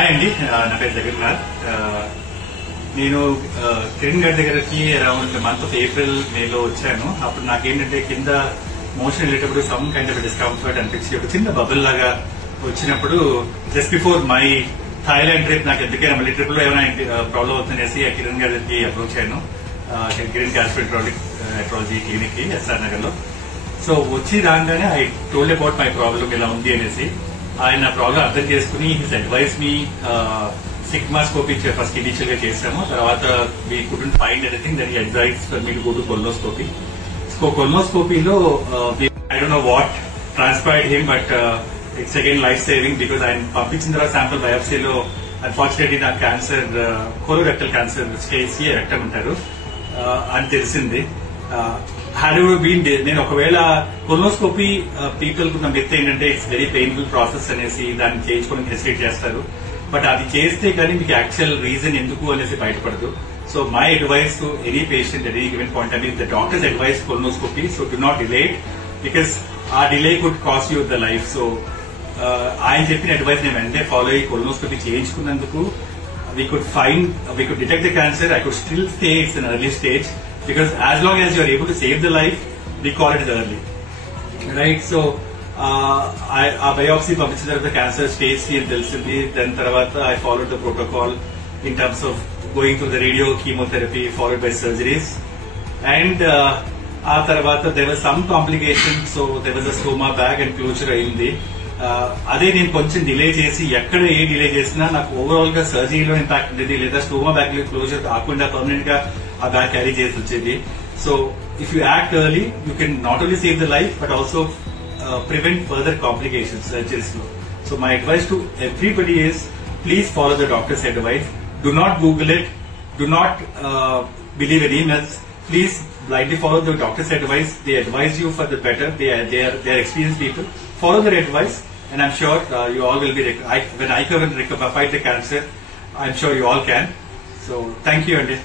Hi అండి, నా పేరు జగన్నాథ్. నేను కిరణ్ గారి దగ్గరకి అరౌండ్ మంత్ ఆఫ్ ఏప్రిల్ మేలో వచ్చాను. అప్పుడు నాకేంటంటే కింద మోషన్ వెళ్ళేటప్పుడు సమ్ కైండ్ ఆఫ్ డిస్కంఫర్ట్ అనిపించి ఒక చిన్న బబుల్ లాగా వచ్చినప్పుడు just before my Thailand trip నాకు ఎందుకైనా మళ్ళీ ట్రిప్ లో ఏమైనా ప్రాబ్లం అవుతుందనేసి కిరణ్ గారి దగ్గరికి అప్రోచ్ అయ్యాను. కిరణ్ గ్యాస్ట్రోఎంట్రాలజీ క్లినిక్ కి ఎస్ఆర్ నగర్ లో. సో వచ్చి రాగానే I told about my problem ఇలా ఉంది అనేసి ఆయన ప్రాబ్లం అర్థం చేసుకుని his advice me sigmoidoscopy first initial గా చేసాము. తర్వాత we couldn't find anything, that he advise for me to go to colonoscopy. So కొల్నోస్కోపీలో I don't know what transpired him, but it's again life saving. Because ఆయన పంపించిన తర్వాత sample బయాప్సీలో unfortunately నాకు cancer, colorectal cancer stage C rectum అంటారు అని తెలిసింది. నేను ఒకవేళ కొల్నోస్కోపీ పీపుల్ కు నా మిత్ ఏంటంటే ఇట్స్ వెరీ పెయిన్ఫుల్ ప్రాసెస్ అనేసి దాన్ని చేయించుకోవడానికి హెసిటేట్ చేస్తారు. బట్ అది చేస్తే కానీ మీకు యాక్చువల్ రీజన్ ఎందుకు అనేసి బయటపడదు. So my advice to any patient any given point of view, the doctor's advice colonoscopy. So do not delay it, because a delay could cost you the life. So ఆయన చెప్పిన advice నేను వెంటనే follow అయ్యి colonoscopy చేయించుకున్నందుకు we could detect the cancer. I could still say it's an early stage, because as long as you are able to save the life, we call it early, right? So a biopsy published the cancer stage C and తెలిసింది. Then tarvata I followed the protocol in terms of going through the radio chemotherapy followed by surgeries, and ఆ తర్వాత there was some complications, so there was a stoma bag and closure అయింది. అదే నేను కొంచెం delay చేసి ఎక్కడ ఏ delay చేసినా నాకు ఓవరాల్ గా సర్జరీలో ఇంపాక్ట్ ఉండేది, లేదా స్టోమా బ్యాగ్ లో క్లోజర్ కాకుండా పర్మనెంట్ గా ఆ బ్యాగ్ క్యారీ చేసి వచ్చేది. So if you act early, you can not only save the life but also prevent further complications surgeries లో. So my advice to everybody is please follow the doctor's advice. Do not Google it, do not believe any myths. Please blindly follow the doctor's advice. They advise you for the better. They are experienced people. Follow their advice, and I'm sure you all will be. When I can fight the cancer, I'm sure you all can. So thank you, Andy.